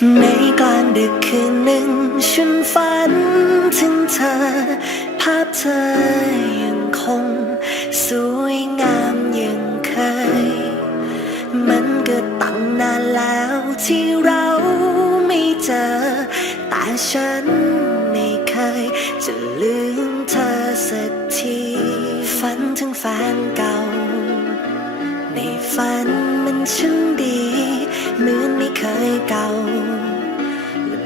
ในกลางดึกคืนหนึ่ง ฉันฝันถึงเธอ ภาพเธอยังคง สวยงามยังเคย มันก็ตั้งนานแล้วที่เราไม่เจอ แต่ฉันไม่เคย จะลืมเธอสักที ฝันถึงแฟนเก่า ในฝันมันช่างดี เหมือนไม่เคยเก่า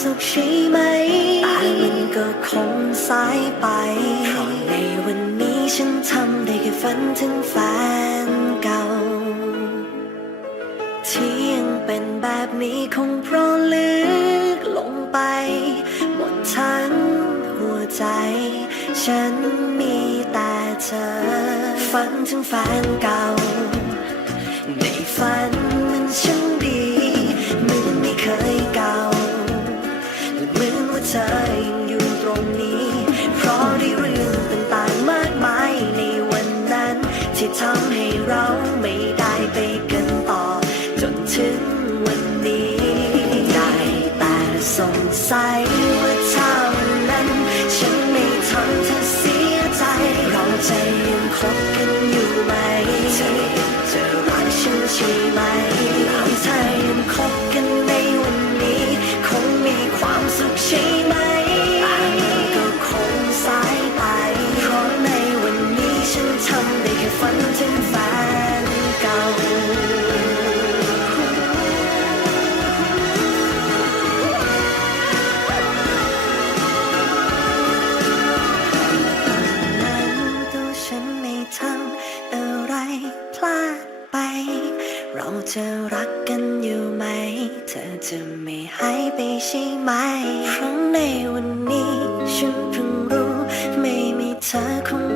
สุขใช่ไหมแต่มันก็คงสายไปเพราะในวันนี้ฉันทำได้แค่ฝันถึงแฟนเก่า ที่ยังเป็นแบบนี้คงเพราะลึกลงไป หมดทั้งหัวใจ ฉันมีแต่เธอ ฝันถึงแฟนเก่า ในฝันมันช่า ถึงวันนี้ได้แต่สงสัยว่าถ้านั้น ฉันไม่ทำเธอเสียใจ เราจยังคบกันอยู่ไหมเธอจะรักฉันใช่ไหมเราจยังคบกันในวันนี้ คงมีความสุขใช่ไหมก็คงสายไปเพราะในวันนี้ฉันทำได้แค่ฝันถึงแฟน จะไม่หายไปใช่ไหมเพราะในวันนี้ฉันเพิ่งรู้ไม่มีเธอคง